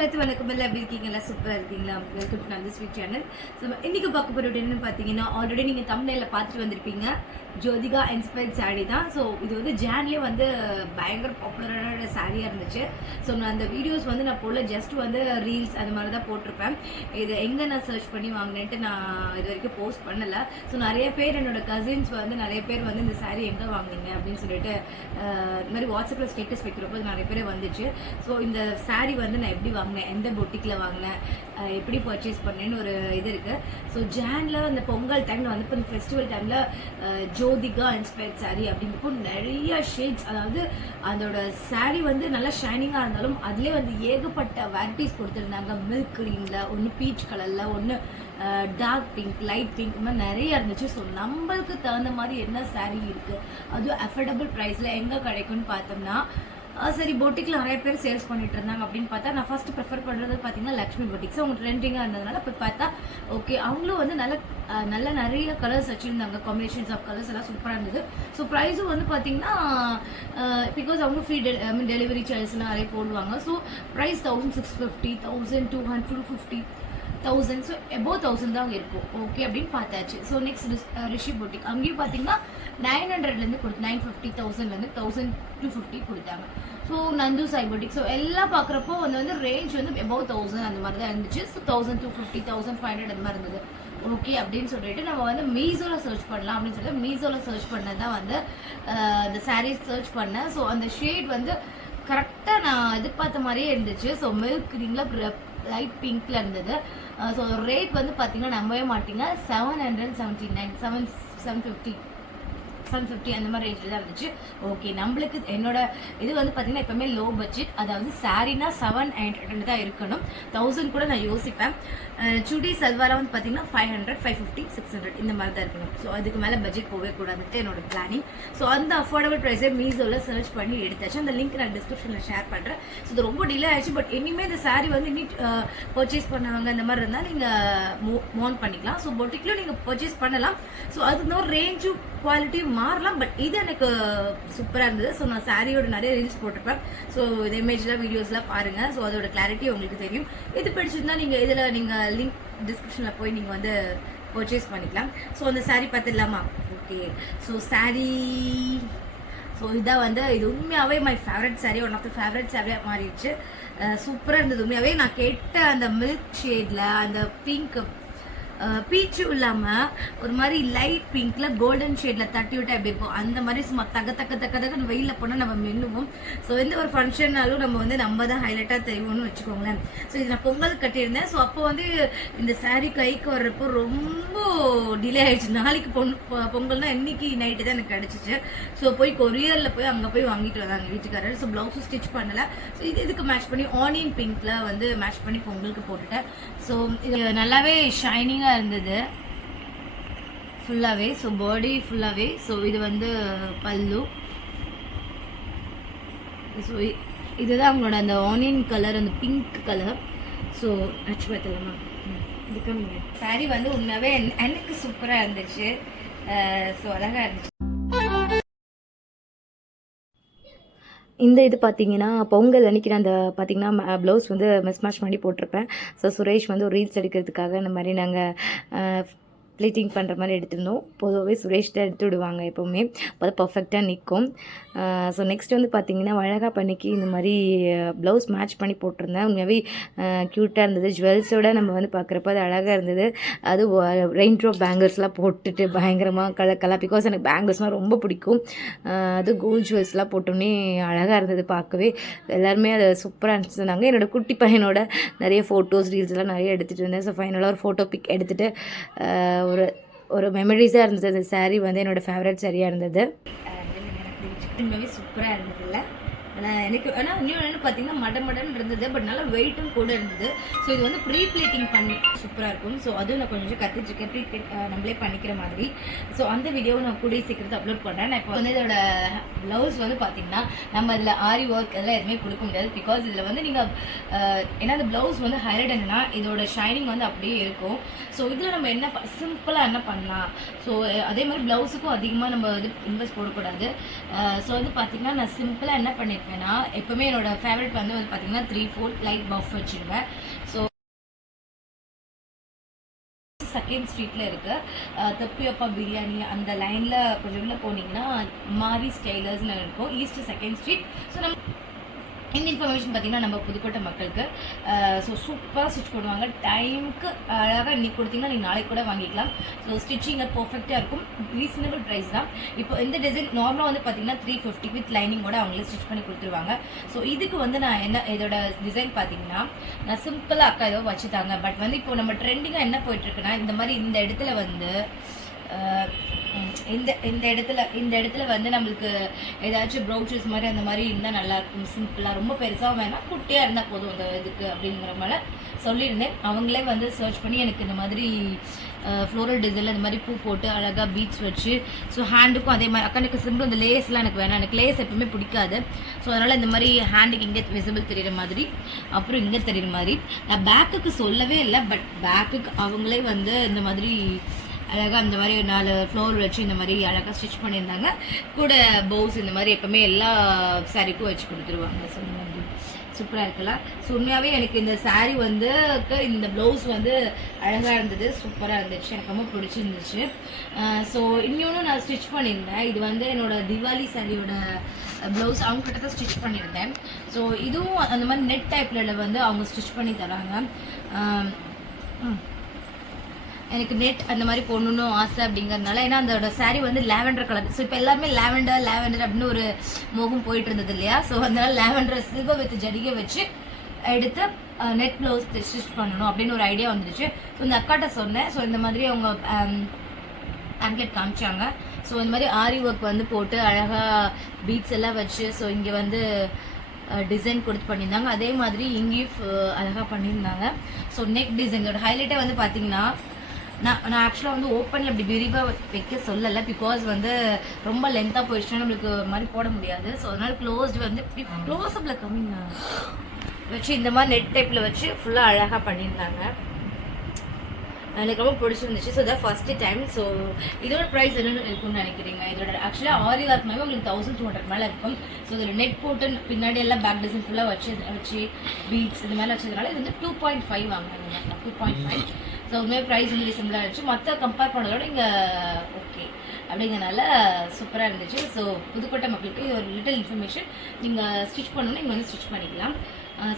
எல்லாத்துக்கும் வணக்கம். எல்லாம் எப்படி இருக்கீங்களா? சூப்பராக இருக்கீங்களா? வெல்கம் டு அந்த ஸ்வீட் சேனல். ஸோ இன்றைக்கி பார்க்க போகிற என்னன்னு பார்த்தீங்கன்னா, ஆல்ரெடி நீங்கள் தம்ப்நெயிலில் பார்த்துட்டு வந்திருப்பீங்க. ஜோதிகா இன்ஸ்பயர்ட் சாரீ தான். ஸோ இது வந்து ஜான்லேயே வந்து பயங்கர பாப்புலரான சாரியாக இருந்துச்சு. ஸோ நான் அந்த வீடியோஸ் வந்து நான் போல ஜஸ்ட் வந்து ரீல்ஸ் அந்த மாதிரி தான் போட்டிருப்பேன். இது எங்கே நான் சர்ச் பண்ணி வாங்கினேன்ட்டு நான் இது வரைக்கும் போஸ்ட் பண்ணலை. ஸோ நிறைய பேர் என்னோடய கசின்ஸ் வந்து நிறைய பேர் வந்து இந்த சாரீ எங்கே வாங்கினீங்க அப்படின்னு சொல்லிட்டு இந்த மாதிரி வாட்ஸ்அப்பில் ஸ்டேட்டஸ் வைக்கிறப்போ நிறைய பேர் வந்துச்சு. ஸோ இந்த சாரீ வந்து நான் எப்படி வாங்கினேன், எந்த பொட்டிக்கில் வாங்கினேன், எப்படி பர்ச்சேஸ் பண்ணேன்னு ஒரு இது இருக்குது. ஸோ ஜானில் அந்த பொங்கல் டைமில் வந்து இப்போ இந்த ஃபெஸ்டிவல் டைமில் ஜோதிகா இன்ஸ்பயர்ட் சாரீ அப்படிங்கிறப்போ நிறைய ஷேட்ஸ், அதாவது அதோட சாரீ வந்து நல்லா ஷைனிங்காக இருந்தாலும் அதிலே வந்து ஏகப்பட்ட வெரைட்டிஸ் கொடுத்துருந்தாங்க. மில்க் க்ரீனில் ஒன்று, பீச் கலரில் ஒன்று, டார்க் பிங்க், லைட் பிங்க், இந்த மாதிரி நிறைய இருந்துச்சு. ஸோ நம்மளுக்கு தகுந்த மாதிரி என்ன சாரீ இருக்குது, அதுவும் அஃபோர்டபுள் ப்ரைஸில் எங்கே கிடைக்கும்னு பார்த்தோம்னா, சரி பொட்டிக்கில் நிறைய பேர் சேல்ஸ் பண்ணிட்டு இருந்தாங்க அப்படின்னு பார்த்தா நான் ஃபர்ஸ்ட் ப்ரிஃபர் பண்ணுறது பார்த்தீங்கன்னா லக்ஷ்மி பொட்டிக்ஸ். அவங்க ட்ரெண்டிங்காக இருந்ததுனால போய் பார்த்தா ஓகே, அவங்களும் வந்து நல்ல நிறைய கலர்ஸ் வச்சுருந்தாங்க. காம்பினேஷன்ஸ் ஆஃப் கலர்ஸ் எல்லாம் சூப்பராக இருந்தது. ஸோ ப்ரைஸும் வந்து பார்த்தீங்கன்னா பிகாஸ் அவங்க ஃப்ரீ டெலிவரி சார்ஜஸ்லாம் நிறைய போடுவாங்க. ஸோ ப்ரைஸ் 1650, 1250, 1000, ஸோ எபோவ் 1000 தான் இருக்கும். ஓகே அப்படின்னு பார்த்தாச்சு. ஸோ நெக்ஸ்ட் ரிஷி பொட்டிக், அங்கேயும் பார்த்தீங்கன்னா 900லேருந்து கொடுத்து 950, 1000லேருந்து 1250 கொடுத்தாங்க. So Nandu Sai boutique, so எல்லாம் பார்க்குறப்போ வந்து ரேஞ்ச் வந்து எபோவ் 1000 அந்த மாதிரி தான் இருந்துச்சு. ஸோ 1250, 1500 அந்த மாதிரி இருந்தது. ஓகே அப்படின்னு சொல்லிட்டு நம்ம வந்து மீஷோவில் சர்ச் பண்ணலாம் அப்படின்னு சொல்லிட்டு மீஷோவில் சர்ச் பண்ணது தான் வந்து இந்த சாரீஸ் சர்ச் பண்ணேன். ஸோ அந்த ஷேட் வந்து கரெக்டாக நான் எதிர்பார்த்த மாதிரியே இருந்துச்சு. ஸோ மில்க் க்ரீனில் லைட் பிங்க்ல இருந்தது. ஸோ ரேட் வந்து பார்த்தீங்கன்னா நம்பவே மாட்டீங்க, 779, 750 அந்த மாதிரி ரேஞ்சில் தான் இருந்துச்சு. ஓகே, நம்மளுக்கு என்னோட இது வந்து பார்த்தீங்கன்னா எப்பவுமே லோ பட்ஜெட், அதாவது சாரீனா 700 தான் இருக்கணும். 1000 கூட நான் யோசிப்பேன். சுடி சல்வாரா வந்து பார்த்தீங்கன்னா 500, 550, 600 இந்த மாதிரி தான் இருக்கணும். ஸோ அதுக்கு மேலே பட்ஜெட் போகவே கூடாதுன்ட்டு என்னோட பிளானிங். ஸோ அந்த அஃபோர்டபுள் ப்ரைஸை மீஷோவில் சர்ச் பண்ணி எடுத்தாச்சு. அந்த லிங்க் நான் டிஸ்கிரிப்ஷனில் ஷேர் பண்ணுறேன். ஸோ இது ரொம்ப டிலே ஆயிடுச்சு. பட் இனிமேல் இந்த சாரீ வந்து இன்னும் பர்ச்சேஸ் பண்ணவங்க இந்த மாதிரி இருந்தால் நீங்கள் மோன் பண்ணிக்கலாம். ஸோ பொட்டிக்லையும் நீங்கள் பர்ச்சேஸ் பண்ணலாம். ஸோ அது இந்த ஒரு ரேஞ்சும் குவாலிட்டியும் மாறலாம். பட் இது எனக்கு சூப்பராக இருந்தது. ஸோ நான் சாரியோட நிறைய ரீல்ஸ் போட்டிருப்பேன். ஸோ இது இமேஜ்லாம் வீடியோஸ்லாம் பாருங்கள். ஸோ அதோட கிளாரிட்டி உங்களுக்கு தெரியும். இது பிடிச்சிருந்தா நீங்கள் இதில் நீங்கள் லிங்க் டிஸ்கிரிப்ஷனில் போய் நீங்கள் வந்து பர்ச்சேஸ் பண்ணிக்கலாம். ஸோ அந்த சாரீ பார்த்துடலாமா? ஓகே, ஸோ சாரீ ஸோ இதான் வந்து இது உண்மையாகவே my favourite sari, one of the favourite சாரியாக மாறிடுச்சு. சூப்பராக இருந்தது உண்மையாகவே. நான் கேட்ட அந்த மில்க் ஷேடில் அந்த பிங்க் பீச்சும் இல்லாமல் ஒரு மாதிரி லைட் பிங்க்ல கோல்டன் ஷேடில் தட்டி விட்டா எப்படி இருக்கும் அந்த மாதிரி சும்மா தக்க வெயிலில் போனால் நம்ம மின்னுவோம். ஸோ எந்த ஒரு ஃபங்க்ஷன்னாலும் நம்ம தான் ஹைலைட்டாக தெரியும்னு வச்சுக்கோங்களேன். ஸோ இது நான் பொங்கல் கட்டியிருந்தேன். ஸோ அப்போ வந்து இந்த சாரீ கைக்கு வர்றப்போ ரொம்ப டிலே ஆயிடுச்சு. நாளைக்கு பொங்கல்னா இன்னைக்கு நைட்டு தான் எனக்கு கிடச்சிச்சு. ஸோ போய் கொரியரில் போய் அங்கே போய் வாங்கிட்டு வந்தாங்க வீட்டுக்காரர். ஸோ ப்ளவுஸும் ஸ்டிச் பண்ணலை. ஸோ இதுக்கு மேட்ச் பண்ணி ஆனியன் பிங்க்ல வந்து மேட்ச் பண்ணி பொங்கலுக்கு போட்டுட்டேன். ஸோ இது நல்லாவே ஷைனிங்காக இருந்தது ஃபுல்லாகவே. ஸோ பாடி ஃபுல்லாகவே. ஸோ இது வந்து பல்லு. ஸோ இதுதான் அவங்களோட அந்த ஆனியன் கலர், அந்த பிங்க் கலர். ஸோ அச்சு பார்த்தலாமா? இதுக்கு சாரீ வந்து உண்மையாகவே எனக்கு சூப்பராக இருந்துச்சு. ஸோ அழகாக இருந்துச்சு. இந்த இது பார்த்தீங்கன்னா பொங்கல் அன்றைக்கி நான் அந்த பார்த்தீங்கன்னா ப்ளவுஸ் வந்து மிஸ்மேட்ச் பண்ணி போட்டிருப்பேன். ஸோ சுரேஷ் வந்து ஒரு ரீல்ஸ் எடுக்கிறதுக்காக இந்த மாதிரி நாங்கள் ப்ளீட்டிங் பண்ணுற மாதிரி எடுத்திருந்தோம். பொதுவாகவே சுரேஷ் தான் எடுத்து விடுவாங்க எப்போவுமே, அப்போ பர்ஃபெக்டாக நிற்கும். ஸோ நெக்ஸ்ட் வந்து பார்த்திங்கன்னா அழகாக பண்ணிக்கு இந்த மாதிரி ப்ளவுஸ் மேட்ச் பண்ணி போட்டிருந்தேன். உண்மையாகவே க்யூட்டாக இருந்தது. ஜுவல்ஸோட நம்ம வந்து பார்க்குறப்ப அது அழகாக இருந்தது. அது ரெயின் ட்ராப் பேங்கிள்ஸ்லாம் போட்டுட்டு பயங்கரமாக கலர் பிகாஸ் எனக்கு பேங்கிள்ஸ்லாம் ரொம்ப பிடிக்கும். அது கோல்ட் ஜுவல்ஸ்லாம் போட்டோன்னே அழகாக இருந்தது பார்க்கவே. எல்லாருமே அதை சூப்பராக இருந்துச்சுனாங்க. என்னோடய குட்டி பையனோட நிறைய ஃபோட்டோஸ் ரீல்ஸ்லாம் நிறைய எடுத்துகிட்டு இருந்தேன். ஸோ ஃபைனலாக ஒரு ஃபோட்டோ பிக் எடுத்துகிட்டு ஒரு மெமரிஸாக இருந்தது. அந்த சாரீ வந்து என்னோடய ஃபேவரட் சாரியாக இருந்தது. சூப்பராக இருந்தது இல்லை? ஆனால் எனக்கு இன்னொன்று பார்த்தீங்கன்னா மடன்னு இருந்தது. பட் நல்லா வெயிட்டும் கூட இருந்தது. ஸோ இது வந்து ப்ரீ ப்ளீட்டிங் பண்ணி சூப்பராக இருக்கும். ஸோ அதுவும் நான் கொஞ்சம் கற்றுச்சிருக்கேன், ப்ரீ ப்ளீட் நம்மளே பண்ணிக்கிற மாதிரி. ஸோ அந்த வீடியோவை நான் கூடிய சீக்கிரத்தை அப்லோட் பண்ணுறேன். நான் இப்போ வந்து இதோட ப்ளவுஸ் வந்து பார்த்தீங்கன்னா நம்ம இதில் ஆரி ஒர்க் எல்லாம் எதுவுமே கொடுக்க முடியாது. பிகாஸ் இதில் வந்து நீங்கள் ஏன்னா அந்த ப்ளவுஸ் வந்து ஹைலைட் என்னன்னா இதோட ஷைனிங் வந்து அப்படியே இருக்கும். ஸோ இதில் நம்ம என்ன சிம்பிளாக என்ன பண்ணலாம். ஸோ அதே மாதிரி ப்ளவுஸுக்கும் அதிகமாக நம்ம இது இன்வெஸ்ட் போடக்கூடாது. ஸோ வந்து பார்த்தீங்கன்னா நான் சிம்பிளாக என்ன பண்ணியிருப்பேன், ஏன்னா எப்போவுமே என்னோட ஃபேவரட் வந்து பார்த்தீங்கன்னா 3/4 லைட் பஃப் வச்சுருவேன். ஸோ செகண்ட் ஸ்ட்ரீட்டில் இருக்குது தப்பியப்பா பிரியாணி அந்த லைனில் கொஞ்சம் உள்ள போனீங்கன்னா மாரி ஸ்டைலர்ஸ்னு இருக்கும், ஈஸ்ட் செகண்ட் ஸ்ட்ரீட். ஸோ நம்ம இந்த இன்ஃபர்மேஷன் பார்த்தீங்கன்னா நம்ம புதுக்கோட்டை மக்களுக்கு ஸோ சூப்பராக ஸ்டிச் பண்ணுவாங்க. டைமுக்கு அழகாக இன்றைக்கி கொடுத்தீங்கன்னா நீங்கள் நாளைக்கு கூட வாங்கிக்கலாம். ஸோ ஸ்டிச்சிங் பர்ஃபெக்டாக இருக்கும், ரீசனபிள் ப்ரைஸ் தான். இப்போ இந்த டிசைன் நார்மலாக வந்து பார்த்தீங்கன்னா 350 வித் லைனிங்கோட அவங்களே ஸ்டிச் பண்ணி கொடுத்துருவாங்க. ஸோ இதுக்கு வந்து நான் என்ன இதோட டிசைன் பார்த்தீங்கன்னா நான் சிம்பிளாக அக்கா ஏதோ வச்சுட்டாங்க. பட் வந்து இப்போ நம்ம ட்ரெண்டிங்காக என்ன போயிட்டுருக்குன்னா இந்த மாதிரி இந்த இடத்துல வந்து இந்த இடத்துல வந்து நம்மளுக்கு ஏதாச்சும் ப்ரௌச்சர்ஸ் மாதிரி அந்த மாதிரி இருந்தால் நல்லாயிருக்கும். சிம்பிளாக ரொம்ப பெருசாக வேணாம், குட்டியாக இருந்தால் போதும் அந்த இதுக்கு அப்படிங்கிற மாதிரி சொல்லியிருந்தேன். அவங்களே வந்து சர்ச் பண்ணி எனக்கு இந்த மாதிரி ஃப்ளோரல் டிசைனில் இந்த மாதிரி பூ போட்டு அழகாக பீட்ஸ் வச்சு, ஸோ ஹேண்டுக்கும் அதே மாதிரி அக்கா எனக்கு சிம்பிள் இந்த லேஸ்லாம் எனக்கு வேணாம், எனக்கு லேஸ் எப்பவுமே பிடிக்காது. ஸோ அதனால் இந்த மாதிரி ஹேண்டுக்கு இங்கே விசிபிள் தெரிகிற மாதிரி, அப்புறம் இங்கே தெரிகிற மாதிரி. நான் பேக்குக்கு சொல்லவே இல்லை, பட் பேக்குக்கு அவங்களே வந்து இந்த மாதிரி அழகாக இந்த மாதிரி 4 ஃப்ளோர் வச்சு இந்த மாதிரி அழகாக ஸ்டிச் பண்ணியிருந்தாங்க. கூட பவுஸ் இந்த மாதிரி எப்போவுமே எல்லா சாரீக்கும் வச்சு கொடுத்துருவாங்க. ஸோ இந்த மாதிரி சூப்பராக இருக்கலாம். ஸோ உண்மையாகவே எனக்கு இந்த சாரீ வந்து இந்த ப்ளவுஸ் வந்து அழகாக இருந்தது, சூப்பராக இருந்துச்சு, எனக்கு ரொம்ப பிடிச்சிருந்துச்சு. ஸோ இன்னொன்று நான் ஸ்டிச் பண்ணியிருந்தேன். இது வந்து என்னோடய திவாலி சாரியோட ப்ளவுஸ் அவங்ககிட்ட தான் ஸ்டிச் பண்ணியிருந்தேன். ஸோ இதுவும் அந்த மாதிரி நெட் டைப்பில் வந்து அவங்க ஸ்டிச் பண்ணி தராங்க. எனக்கு நெட் அந்த மாதிரி போடணுன்னு ஆசை அப்படிங்கிறதுனால, ஏன்னா அதோட சாரீ வந்து லேவெண்டர் கலர். ஸோ இப்போ எல்லாருமே லேவெண்டர் அப்படின்னு ஒரு மோகம் போயிட்டு இருந்தது இல்லையா? ஸோ அதனால லேவெண்டர் சில்வர் வித் ஜடிகை வச்சு எடுத்து நெட் ப்ளவுஸ் ஸ்டிச் பண்ணணும் அப்படின்னு ஒரு ஐடியா வந்துடுச்சு. ஸோ இந்த அக்காட்ட சொன்னேன். ஸோ இந்த மாதிரி அவங்க பேம்ப்ளெட் காமிச்சாங்க. ஸோ இந்த மாதிரி ஆரி ஒர்க் வந்து போட்டு அழகாக பீட்ஸ் எல்லாம் வச்சு, ஸோ இங்கே வந்து டிசைன் கொடுத்து பண்ணியிருந்தாங்க. அதே மாதிரி இங்கேயும் அழகாக பண்ணியிருந்தாங்க. ஸோ நெக் டிசைனோட ஹைலைட்டே வந்து பார்த்தீங்கன்னா நான் ஆக்சுவலாக வந்து ஓப்பனில் இப்படி விரிவாக வைக்க சொல்லலை, பிகாஸ் வந்து ரொம்ப லென்த்தாக போயிடுச்சுன்னா நம்மளுக்கு மாதிரி போட முடியாது. ஸோ அதனால் க்ளோஸ்டு வந்து இப்படி க்ளோஸப்பில் கம்மிங்க வச்சு இந்த மாதிரி நெட் டைப்பில் வச்சு ஃபுல்லாக அழகாக பண்ணியிருந்தாங்க. எனக்கு ரொம்ப பிடிச்சிருந்துச்சு. ஸோ இதான் ஃபஸ்ட்டு டைம். ஸோ இதோட ப்ரைஸ் என்னென்னு இருக்கும்னு நினைக்கிறீங்க? இதோட ஆக்சுவலாக ஆரி ஒர்க்னாவே உங்களுக்கு 1200 மேலே இருக்கும். ஸோ இதில் நெட் போட்டு பின்னாடி எல்லாம் பேக் டிசைன் ஃபுல்லாக வச்சு பீட்ஸ் இந்த மாதிரி வச்சதுனால இது வந்து 2.5 வாங்கினாங்க. 2.5. ஸோ உண்மையாக ப்ரைஸ் வந்து ரீசனபிளாக இருந்துச்சு. மற்ற கம்பேர் பண்ணதோட இங்கே ஓகே அப்படிங்கிறனால சூப்பராக இருந்துச்சு. ஸோ புதுக்கோட்டை மக்களுக்கு ஒரு லிட்டில் இன்ஃபர்மேஷன், நீங்கள் ஸ்டிச் பண்ணணும்னா இங்கே வந்து ஸ்டிச் பண்ணிக்கலாம்.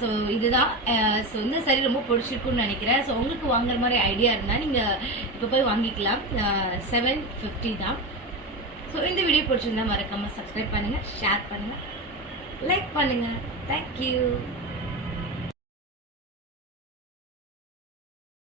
ஸோ இதுதான். ஸோ இந்த சரி ரொம்ப பிடிச்சிருக்குன்னு நினைக்கிறேன். ஸோ உங்களுக்கு வாங்குற மாதிரி ஐடியா இருந்தால் நீங்கள் இப்போ போய் வாங்கிக்கலாம். 750 தான். ஸோ இந்த வீடியோ பிடிச்சிருந்தா மறக்காமல் சப்ஸ்கிரைப் பண்ணுங்கள், ஷேர் பண்ணுங்கள், லைக் பண்ணுங்கள். தேங்க்யூ.